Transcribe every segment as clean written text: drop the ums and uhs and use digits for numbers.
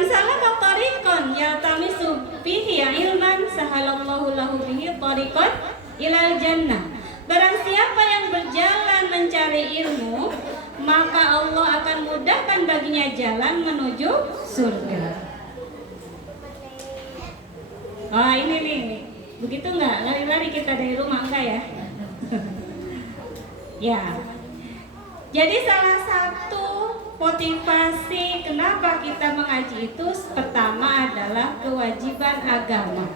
Man salaka tariqan yaltamisu fihi ilman sahalallahu lahu bihi tariqan ilal jannah. Barang siapa yang berjalan mencari ilmu, maka Allah akan mudahkan baginya jalan menuju surga. Oh ini nih, begitu nggak? Lari-lari kita dari rumah enggak ya? Ya. Jadi salah satu motivasi kenapa kita mengaji itu pertama adalah kewajiban agama,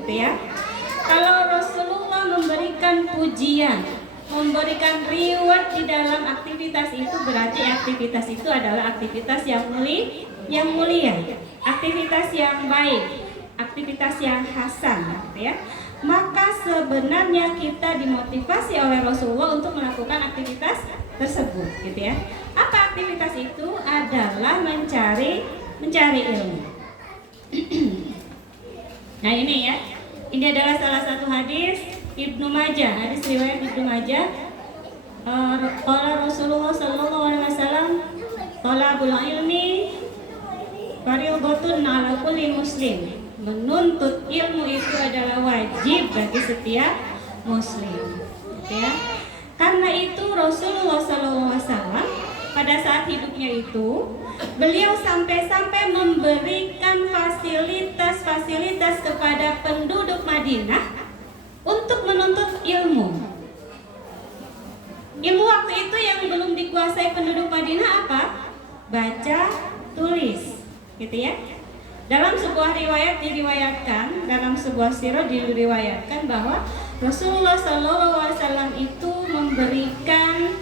gitu ya. Kalau Rasulullah memberikan pujian, memberikan reward di dalam aktivitas itu, berarti aktivitas itu adalah aktivitas yang mulia, aktivitas yang baik, aktivitas yang hasan, gitu ya. Maka sebenarnya kita dimotivasi oleh Rasulullah untuk melakukan aktivitas tersebut, gitu ya. Apa aktivitas itu? Adalah mencari ilmu. Nah ini ya, ini adalah salah satu hadis Ibnu Majah, hadis riwayat Ibnu Majah. Qala Rasulullah sallallahu alaihi wasallam, talabul ilmi fardhatun 'ala kulli muslim. Menuntut ilmu itu adalah wajib bagi setiap muslim, ya. Karena itu Rasulullah SAW pada saat hidupnya itu beliau sampai-sampai memberikan fasilitas kepada penduduk Madinah untuk menuntut ilmu. Ilmu waktu itu yang belum dikuasai penduduk Madinah apa? Baca, tulis, gitu ya. Dalam sebuah riwayat diriwayatkan, dalam sebuah sirah diriwayatkan bahwa Rasulullah SAW itu memberikan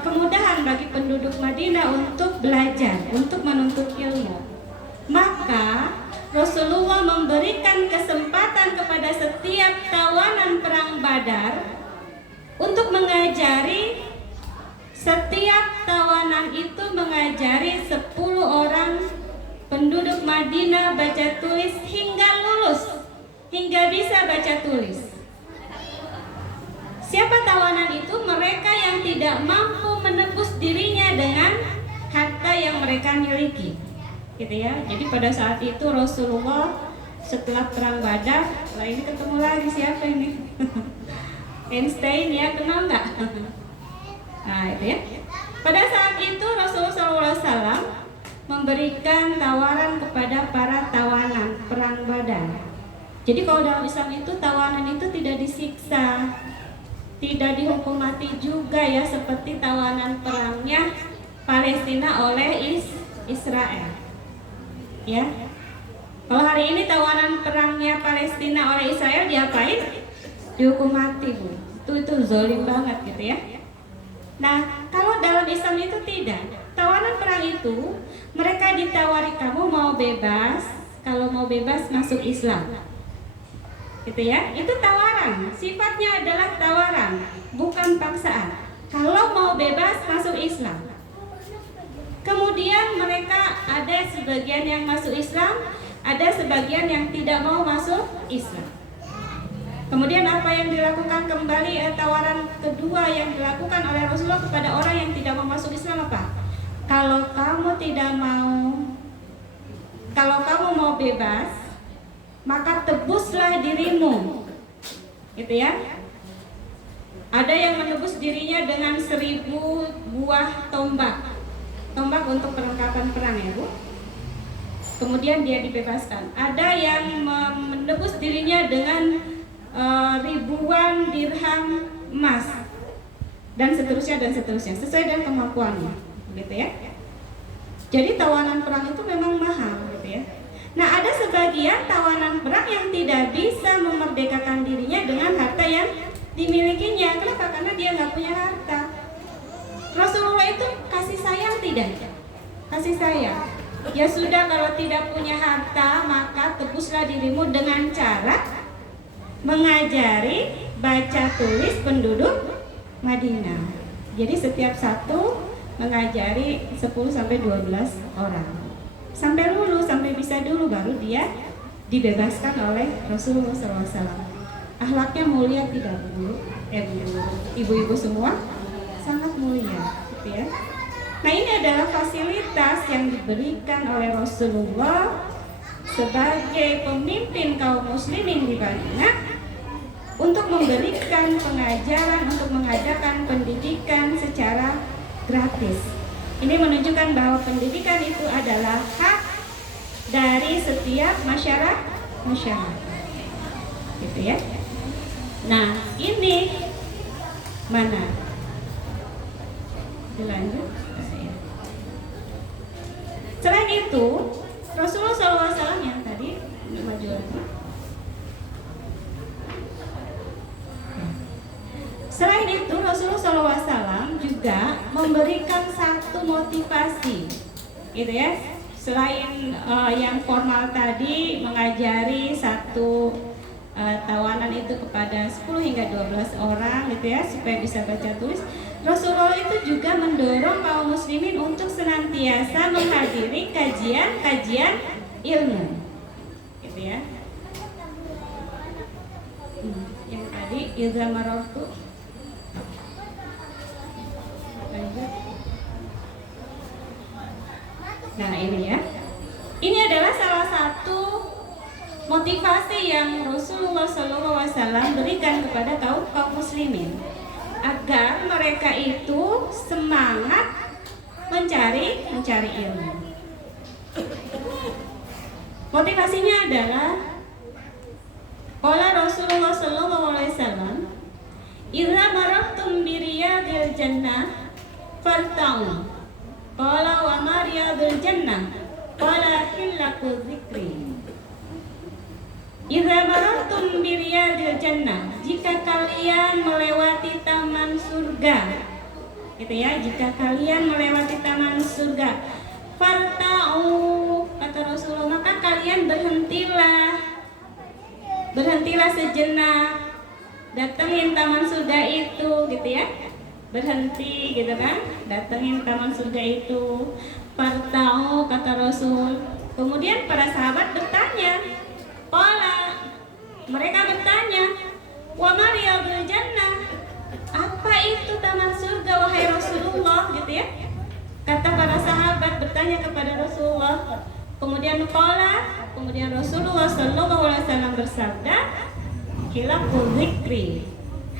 kemudahan bagi penduduk Madinah untuk belajar, untuk menuntut ilmu. Maka Rasulullah memberikan kesempatan kepada setiap tawanan perang Badar untuk mengajari, setiap tawanan itu mengajari 10 orang penduduk Madinah baca tulis hingga lulus, hingga bisa baca tulis. Siapa tawanan itu? Mereka yang tidak mampu menebus dirinya dengan harta yang mereka miliki, gitu ya. Jadi pada saat itu Rasulullah setelah perang Badar, lah ini ketemu lagi siapa ini? Einstein ya, kenal nggak? Nah itu ya. Pada saat itu Rasulullah SAW memberikan tawaran kepada para tawanan perang Badar. Jadi kalau dalam Islam itu tawanan itu tidak disiksa, tidak dihukum mati juga ya, seperti tawanan perangnya Palestina oleh Israel. Ya. Kalau hari ini tawanan perangnya Palestina oleh Israel diapain? Dihukum mati, Bu. Itu zalim banget gitu ya. Nah, kalau dalam Islam itu tidak. Tawanan perang itu mereka ditawari, kamu mau bebas, kalau mau bebas masuk Islam, gitu ya. Itu tawaran, sifatnya adalah tawaran, bukan paksaan. Kalau mau bebas masuk Islam. Kemudian mereka ada sebagian yang masuk Islam, ada sebagian yang tidak mau masuk Islam. Kemudian apa yang dilakukan kembali, tawaran kedua yang dilakukan oleh Rasulullah kepada orang yang tidak mau masuk Islam apa? Kalau kamu tidak mau, kalau kamu mau bebas, maka tebuslah dirimu, gitu ya. Ada yang menebus dirinya dengan 1000 buah tombak untuk perlengkapan perang ya Bu. Kemudian dia dibebaskan. Ada yang menebus dirinya dengan ribuan dirham emas dan seterusnya sesuai dengan kemampuannya, gitu ya. Jadi tawanan perang itu memang mahal, gitu ya. Nah, ada sebagian tawanan perang yang tidak bisa memerdekakan dirinya dengan harta yang dimilikinya. Kenapa? Karena dia nggak punya harta. Rasulullah itu kasih sayang tidak? Kasih sayang. Ya sudah, kalau tidak punya harta, maka tebuslah dirimu dengan cara mengajari baca tulis penduduk Madinah. Jadi setiap satu mengajari 10-12 orang. Sampai lulus, sampai bisa dulu, baru dia dibebaskan oleh Rasulullah SAW. Akhlaknya mulia tidak Bu? Ibu-ibu semua sangat mulia, gitu ya. Nah, ini adalah fasilitas yang diberikan oleh Rasulullah sebagai pemimpin kaum muslimin di Madinah untuk memberikan pengajaran, untuk mengadakan pendidikan secara gratis. Ini menunjukkan bahwa pendidikan itu adalah hak dari setiap masyarakat. Gitu ya. Nah, ini mana? Dilanjut. Selain itu, Rasulullah SAW yang tadi maju lagi. Selain itu, Rasulullah SAW juga memberikan satu motivasi, gitu ya. Selain yang formal tadi, mengajari satu tawanan itu kepada 10 hingga 12 orang, gitu ya, supaya bisa baca tulis. Rasulullah itu juga mendorong kaum muslimin untuk senantiasa menghadiri kajian-kajian ilmu, gitu ya. Yang tadi idza marartu. Nah, ini ya. Ini adalah salah satu motivasi yang Rasulullah SAW berikan kepada kaum muslimin agar mereka itu semangat mencari ilmu. Motivasinya adalah qala Rasulullah SAW, "Idza marartum bi riyadil jannah farta'u." Qala wa ma riyadul jannah? Qala hillaku dzikri. Idza marartum bi riyadil jannah, jika kalian melewati taman surga, gitu ya, jika kalian melewati taman surga, farta'u, kata Rasulullah, maka kalian berhentilah sejenak, datengin taman surga itu, gitu ya, berhenti, gitu kan, datengin taman surga itu. Farta'u, kata Rasul. Kemudian para sahabat bertanya, mereka bertanya, wa ma riyadul jannah, apa itu taman surga wahai Rasulullah, gitu ya. Kata para sahabat bertanya kepada Rasulullah. Kemudian Rasulullah SAW bersabda, hilaqul zikri,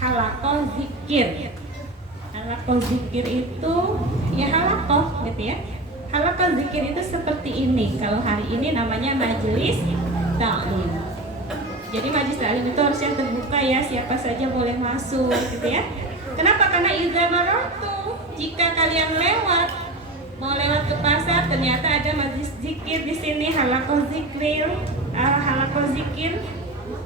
halaqah zikir. Halaqah zikir itu ya halaqah, gitu ya. Halaqah zikir itu seperti ini. Kalau hari ini namanya majelis ta'lim. Jadi majelis ta'lim itu harusnya terbuka ya, siapa saja boleh masuk, gitu ya. Kenapa? Karena idza marartu, jika kalian mau lewat ke pasar, ternyata ada majelis zikir di sini, halaqah zikir,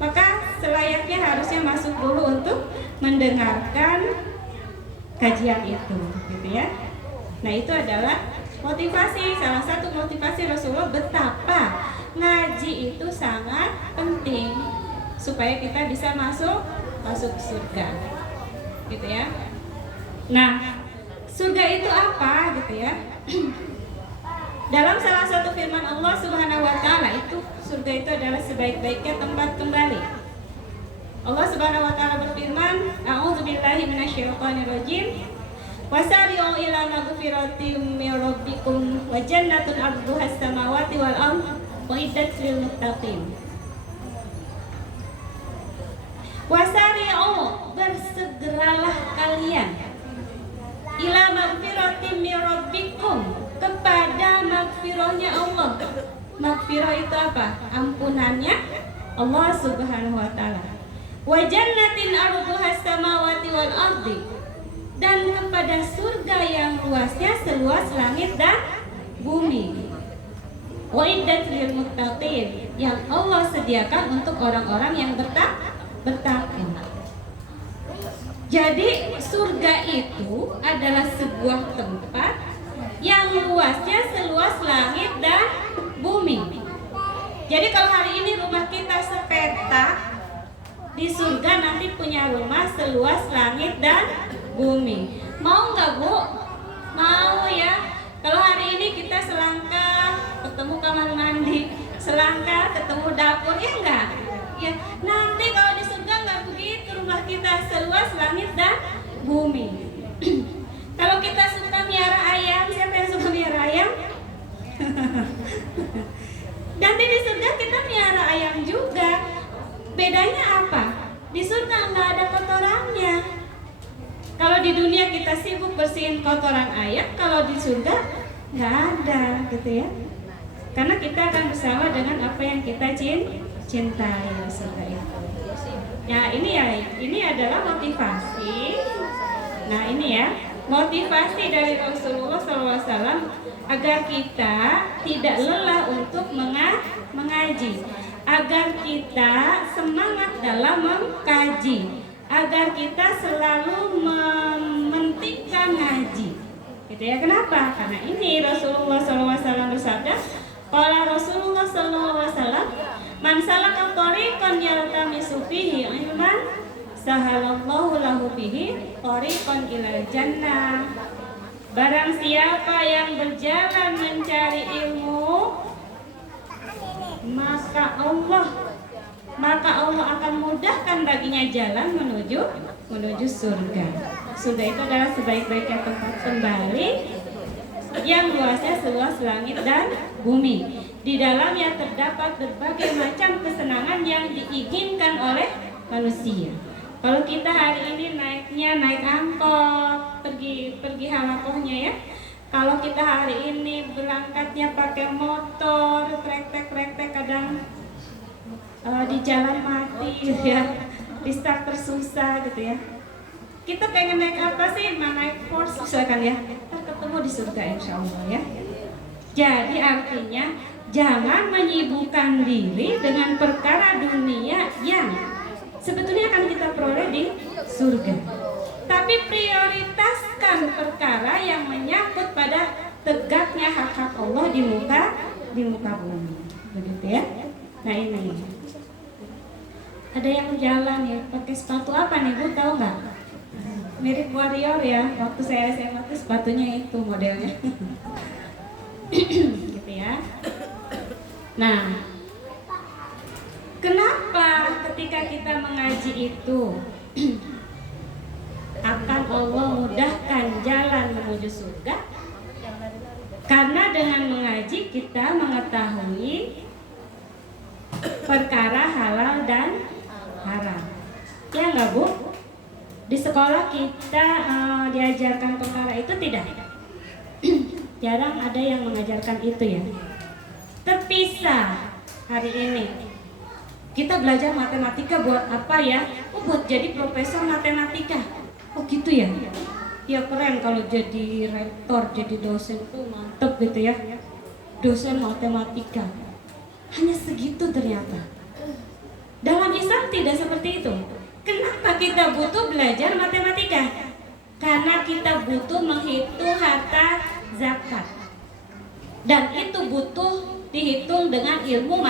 maka selayaknya harusnya masuk dulu untuk mendengarkan kajian itu, gitu ya. Nah, itu adalah motivasi, salah satu motivasi Rasulullah betapa ngaji itu sangat penting supaya kita bisa masuk surga, gitu ya. Nah, surga itu apa, gitu ya? Dalam salah satu firman Allah Subhanahu wa taala, itu surga itu adalah sebaik-baiknya tempat kembali. Allah Subhanahu wa taala berfirman, a'udzubillahi minasyaitonirrajim. Wasari'u ila maghfiratin min rabbikum wa jannatun 'arduhas samawati wal ardh uiddat lil muttaqin. Wasari'u, bersegeralah kalian, ila maghfiratin min rabbikum, kepada maghfirahnya Allah. Maghfirah itu apa? Ampunannya Allah Subhanahu wa taala. Wa jannatin 'arduhas samawati wal ardi, dan kepada surga yang luasnya seluas langit dan bumi. Uiddat lil muttaqin, yang Allah sediakan untuk orang-orang yang bertakwa. Jadi surga itu adalah sebuah tempat yang luasnya seluas langit dan bumi. Jadi kalau hari ini rumah kita sepetak, di surga nanti punya rumah seluas langit dan bumi. Mau nggak, Bu? Mau ya. Kalau hari ini kita selangkah ketemu kamar mandi, selangkah ketemu dapur, ya enggak? Ya, nanti kalau di surga nggak begitu, rumah kita seluas langit dan bumi. Kalau kita suka miara ayam, siapa Nanti di surga kita miara ayam juga. Bedanya apa? Di surga nggak ada kotorannya. Kalau di dunia kita sibuk bersihin kotoran ayam, kalau di surga nggak ada, gitu ya. Karena kita akan bersama dengan apa yang kita cintai di surga itu. Ya ini adalah motivasi. Nah ini ya, motivasi dari Rasulullah SAW agar kita tidak lelah untuk mengaji, agar kita semangat dalam mengkaji, agar kita selalu mementingkan ngaji. Gitu ya, kenapa? Karena ini Rasulullah SAW bersabda, qala Rasulullah SAW, man salaka thariqan yaltamisu fihi ilman, sahalallahu lahu bihi thariqan ilal jannah. Barang siapa yang berjalan mencari ilmu, maka Allah akan mudahkan baginya jalan menuju surga. Surga itu adalah sebaik-baiknya tempat kembali yang luasnya seluas langit dan bumi. Di dalamnya terdapat berbagai macam kesenangan yang diinginkan oleh manusia. Kalau kita hari ini naik angkot, pergi halakohnya ya. Kalau kita hari ini berangkatnya pakai motor, trek kadang di jalan mati gitu ya, di start tersusah gitu ya. Kita pengen naik apa sih? Naik Porsche misalkan ya. Kita ketemu di surga insya Allah ya. Jadi artinya jangan menyibukkan diri dengan perkara dunia yang sebetulnya akan kita peroleh di surga. Tapi prioritaskan perkara yang menyangkut pada tegaknya hak-hak Allah di muka bumi. Begitu ya. Nah ini. Ada yang jalan ya pakai sepatu apa nih Bu, tahu nggak? Mirip Warrior ya. Waktu saya SMA tuh sepatunya itu modelnya. Gitu ya. Nah, kenapa ketika kita mengaji itu akan Allah mudahkan jalan menuju surga? Karena dengan mengaji kita mengetahui perkara halal dan haram. Ya enggak Bu? Di sekolah kita diajarkan perkara itu tidak? Jarang ada yang mengajarkan itu ya. Terpisah hari ini. Kita belajar matematika buat apa ya? Oh, buat jadi profesor matematika. Oh gitu ya? Ya keren kalau jadi rektor, jadi dosen tuh mantep gitu ya. Dosen matematika. Hanya segitu ternyata. Dalam Islam tidak seperti itu. Kenapa kita butuh belajar matematika? Karena kita butuh menghitung harta zakat. Dan itu butuh dihitung dengan ilmu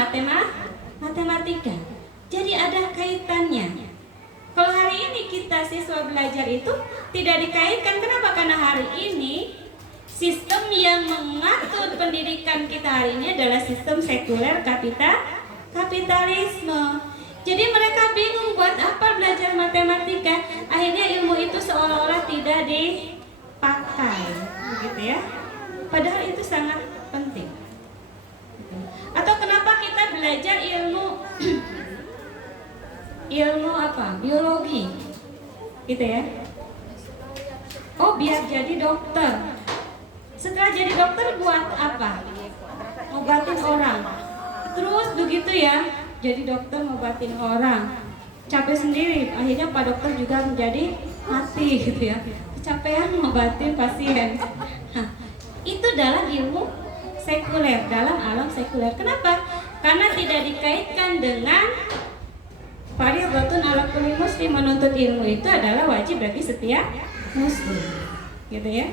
matematika. Jadi ada kaitannya. Kalau hari ini kita siswa belajar itu tidak dikaitkan. Kenapa? Karena hari ini sistem yang mengatur pendidikan kita hari ini adalah sistem sekuler kapitalisme. Jadi mereka bingung buat apa belajar matematika. Akhirnya ilmu itu seolah-olah tidak dipakai, begitu ya. Padahal itu sangat penting. Atau kenapa kita belajar ilmu apa? Biologi, gitu ya. Oh, biar jadi dokter. Setelah jadi dokter buat apa? Ngobatin orang. Terus begitu ya. Jadi dokter ngobatin orang, capek sendiri. Akhirnya Pak Dokter juga menjadi mati gitu ya. Kecapean ngobatin pasien. Nah, itu dalam ilmu sekuler, dalam alam sekuler. Kenapa? Karena tidak dikaitkan dengan fardhatun ala kulli muslim. Menuntut ilmu itu adalah wajib bagi setiap muslim, gitu ya.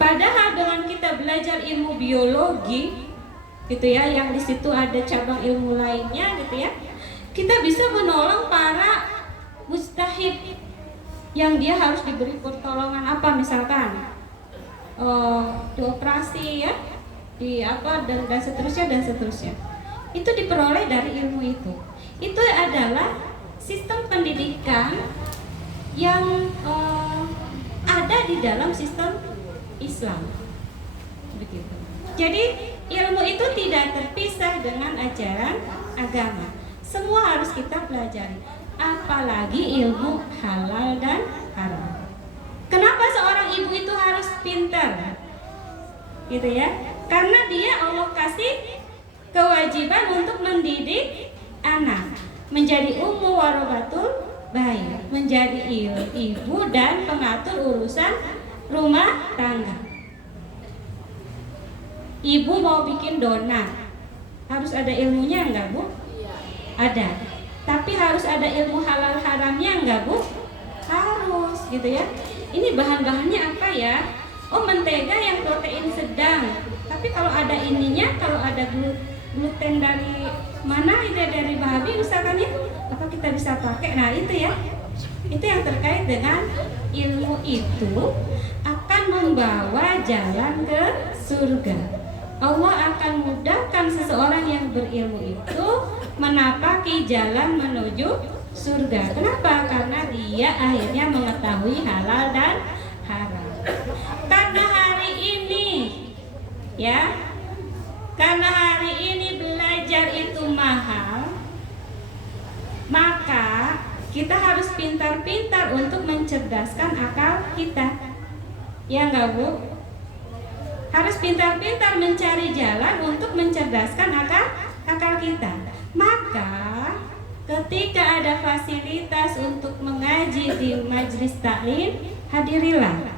Padahal dengan kita belajar ilmu biologi, gitu ya, yang di situ ada cabang ilmu lainnya, gitu ya, kita bisa menolong para mujtahid yang dia harus diberi pertolongan apa, misalkan dioperasi ya, di apa dan seterusnya. Itu diperoleh dari ilmu itu. Itu adalah sistem pendidikan yang ada di dalam sistem Islam, begitu. Jadi ilmu itu tidak terpisah dengan ajaran agama. Semua harus kita pelajari, apalagi ilmu halal dan haram. Kenapa seorang ibu itu harus pintar? Gitu ya. Karena dia Allah kasih kewajiban untuk mendidik anak, menjadi ummu warobatul baik, menjadi ibu dan pengatur urusan rumah tangga. Ibu mau bikin donat, harus ada ilmunya enggak, Bu? Ada. Tapi harus ada ilmu halal haramnya enggak, Bu? Harus, gitu ya. Ini bahan-bahannya apa ya? Oh, mentega yang protein sedang. Tapi kalau ada ininya, kalau ada gluten dari mana, itu dari babi misalkan ya, apa kita bisa pakai? Nah, itu ya. Itu yang terkait dengan ilmu itu akan membawa jalan ke surga. Allah akan mudahkan seseorang yang berilmu itu menapaki jalan menuju surga. Kenapa? Karena dia akhirnya mengetahui halal dan haram. Karena hari ini ya, karena hari ini belajar itu mahal, maka kita harus pintar-pintar untuk mencerdaskan akal kita. Ya enggak, Bu? Harus pintar-pintar mencari jalan untuk mencerdaskan akal kita. Maka ketika ada fasilitas untuk mengaji di majelis taklim, hadirilah.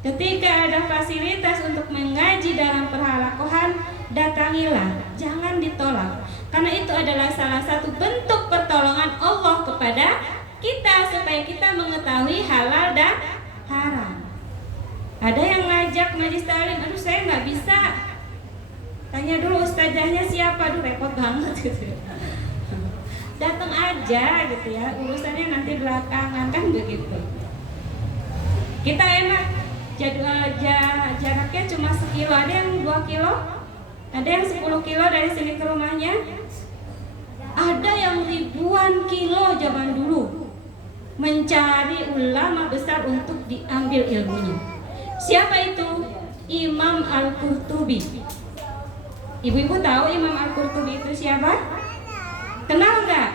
Ketika ada fasilitas untuk mengaji dalam perhalakohan, datangilah. Jangan ditolak. Karena itu adalah salah satu bentuk pertolongan Allah kepada kita supaya kita mengetahui halal dan haram. Ada yang ngajak majelis taklim, aduh saya nggak bisa. Tanya dulu ustazahnya siapa, aduh repot banget gitu. Datang aja gitu ya, urusannya nanti belakangan, kan begitu. Kita enak, jaraknya cuma 1 kilo, ada yang 2 kilo, ada yang 10 kilo dari sini ke rumahnya, ada yang ribuan kilo zaman dulu mencari ulama besar untuk diambil ilmunya. Siapa itu? Imam Al-Qurtubi. Ibu-ibu tahu Imam Al-Qurtubi itu siapa? Kenal nggak?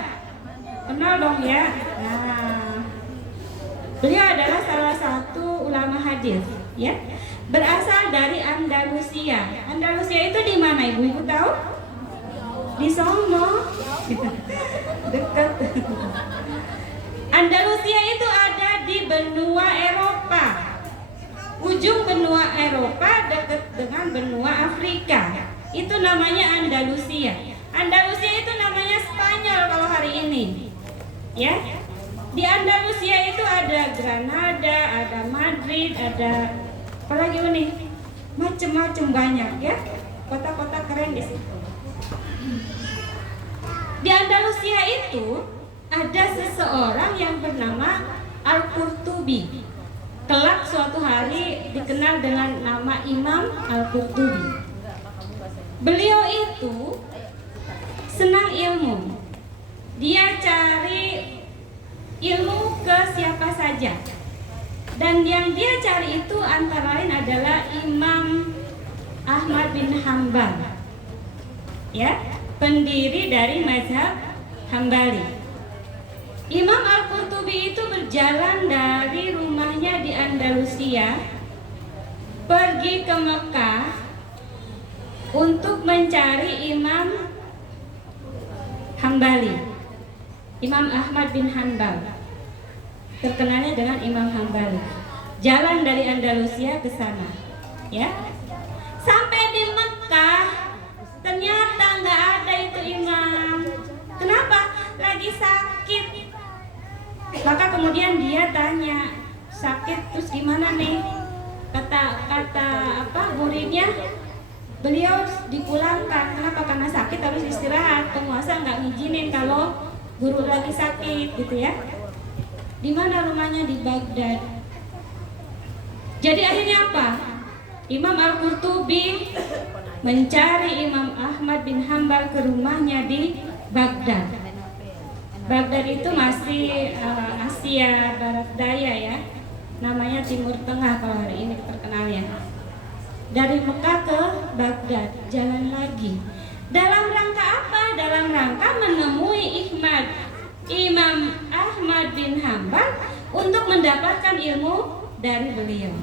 Kenal dong ya. Nah, beliau adalah salah satu ulama hadis, ya. Berasal dari Andalusia. Andalusia itu di mana, ibu-ibu tahu? Di sono. Dekat. Andalusia itu ada di benua Eropa. Ujung benua Eropa dekat dengan benua Afrika. Itu namanya Andalusia. Andalusia itu namanya Spanyol kalau hari ini. Ya. Di Andalusia itu ada Granada, ada Madrid, ada apa lagi nih? Macam-macam banyak ya. Kota-kota keren di situ. Di Andalusia itu ada seseorang yang bernama Al-Qurtubi. Kelak suatu hari dikenal dengan nama Imam Al-Qurtubi. Beliau itu senang ilmu. Dia cari ilmu ke siapa saja. Dan yang dia cari itu antara lain adalah Imam Ahmad bin Hanbal. Ya, pendiri dari mazhab Hambali. Imam Al-Qurtubi itu berjalan dari rumahnya di Andalusia pergi ke Mekah untuk mencari Imam Hambali, Imam Ahmad bin Hanbal, terkenalnya dengan Imam Hambali. Jalan dari Andalusia ke sana, ya. Sampai di Mekah, ternyata nggak ada itu imam. Kenapa? Lagi sakit. Maka kemudian dia tanya, sakit terus gimana nih? Kata muridnya, beliau dipulangkan. Kenapa? Karena sakit harus istirahat. Penguasa nggak ngizinin kalau guru lagi sakit, gitu ya. Di mana rumahnya? Di Baghdad. Jadi akhirnya apa? Imam Al-Qurtubi mencari Imam Ahmad bin Hanbal ke rumahnya di Baghdad. Baghdad itu masih Asia Barat Daya ya. Namanya Timur Tengah kalau hari ini terkenal ya. dari Mekah ke Baghdad, jalan lagi. Dalam rangka apa? Dalam rangka menemui Imam Ahmad bin Hambal untuk mendapatkan ilmu dari beliau.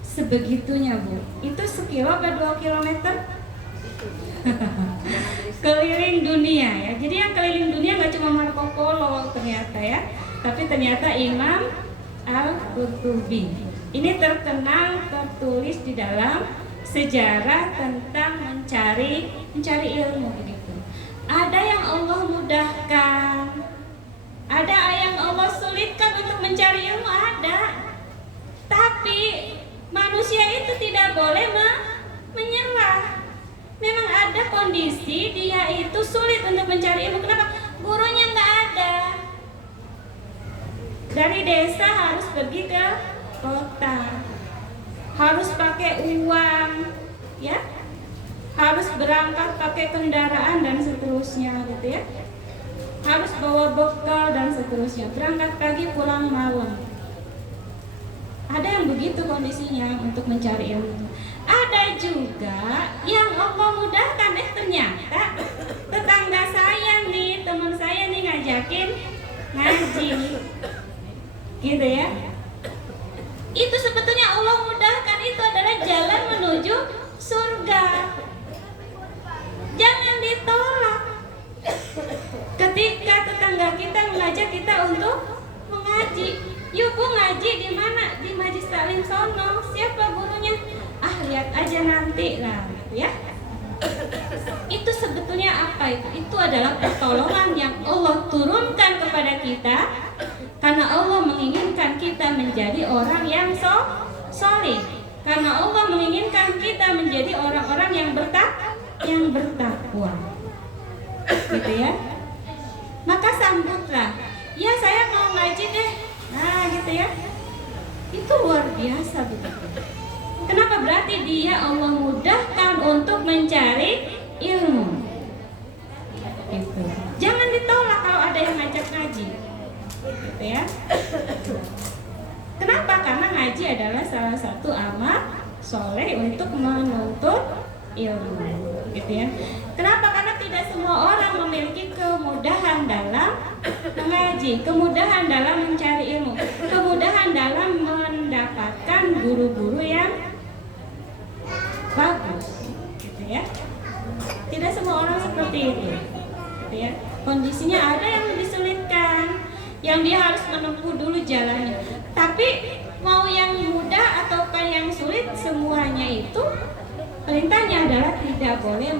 Sebegitunya, Bu. Itu sekilo apa 2 kilometer? Keliling dunia ya. Jadi yang keliling dunia nggak cuma Marco Polo ternyata ya, tapi ternyata Imam Al-Qurtubi. Ini terkenal tertulis di dalam sejarah tentang mencari ilmu begitu. Ada yang Allah mudahkan, ada yang Allah sulitkan untuk mencari ilmu, ada. Tapi manusia itu tidak boleh menyerah. Memang ada kondisi dia itu sulit untuk mencari ilmu. Kenapa? Gurunya nggak ada. Dari desa harus pergi ke kota, harus pakai uang, ya, harus berangkat pakai kendaraan dan seterusnya, gitu ya. Harus bawa bekal dan seterusnya. Berangkat pagi, pulang malam. Ada yang begitu kondisinya untuk mencari ilmu. Ada juga yang Allah mudahkan, ternyata tetangga saya nih, teman saya nih ngajakin ngaji, gitu ya. Itu sebetulnya Allah mudahkan, itu adalah jalan menuju surga. Jangan ditolak. Ketika tetangga kita mengajak kita untuk mengaji, yuk Bu ngaji di mana? Di Majlis Taklim sono. Siapa gurunya? Ah, lihat aja nanti lah, ya. Itu sebetulnya apa itu? Itu adalah pertolongan yang Allah turunkan kepada kita karena Allah menginginkan kita menjadi orang yang soleh. Karena Allah menginginkan kita menjadi orang-orang yang bertakwa. Gitu ya. Maka sambutlah. Ya, saya mau ngaji deh. Nah, gitu ya. Itu luar biasa begitu. Kenapa? Berarti dia Allah mudahkan untuk mencari ilmu. Gitu. Jangan ditolak kalau ada yang ngajak ngaji. Gitu ya. Kenapa? Karena ngaji adalah salah satu amal soleh untuk menuntut ilmu. Gitu ya. Kenapa? Karena tidak semua orang memiliki kemudahan dalam mengaji, kemudahan dalam mencari ilmu, kemudahan dalam mendapatkan guru-guru yang bagus, gitu ya. Tidak semua orang seperti itu, gitu ya. Kondisinya ada yang lebih sulitkan, yang dia harus menempuh dulu jalannya. Tapi mau yang mudah ataukah yang sulit, semuanya itu perintahnya adalah tidak boleh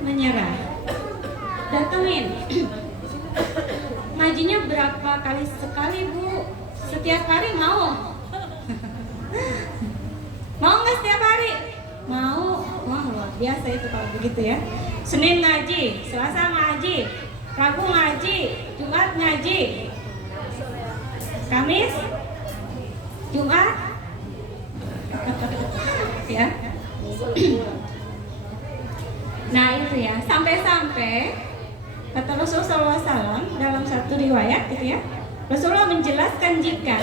menyerah. Datengin. Ngajinya berapa kali sekali, Bu? Setiap hari mau? Mau nggak setiap hari? Mau. Wah, luar biasa itu kalau begitu ya. Senin ngaji, Selasa ngaji, Rabu ngaji, Jumat ngaji, Kamis, Jumat, ya. Nah itu ya, sampai-sampai kata Rasulullah SAW dalam satu riwayat gitu ya, Rasulullah menjelaskan jika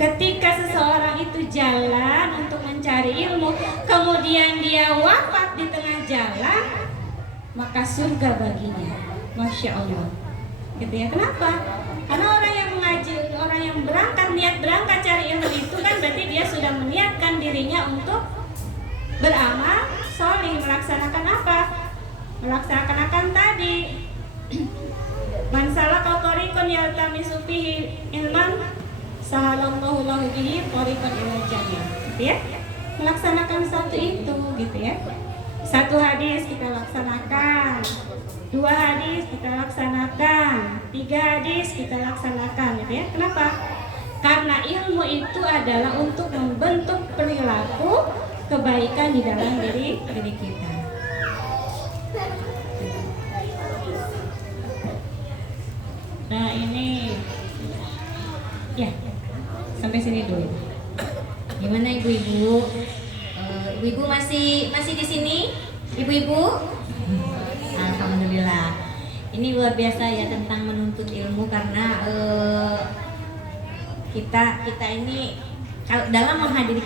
ketika seseorang itu jalan untuk mencari ilmu, kemudian dia wafat di tengah jalan, maka surga baginya. Masya Allah. Gitu ya. Kenapa? Karena orang yang mengaji, orang yang niat berangkat cari ilmu itu kan berarti dia sudah meniatkan dirinya untuk beramal soleh, melaksanakan apa? Melaksanakan tadi. Man salaka thariqan yaltamisu fihi ilman sahalallahu lahu bihi thariqan ilal jannah. Gitu ya. Melaksanakan satu itu gitu ya. Satu hadis kita laksanakan, 2 hadis kita laksanakan, 3 hadis kita laksanakan gitu ya. Kenapa? Karena ilmu itu adalah untuk membentuk perilaku kebaikan di dalam diri kita. Nah ini ya sampai sini dulu. Gimana ibu-ibu? Ibu-ibu masih di sini? Ibu-ibu? Alhamdulillah. Ini luar biasa ya tentang menuntut ilmu karena kita ini kalau dalam menghadiri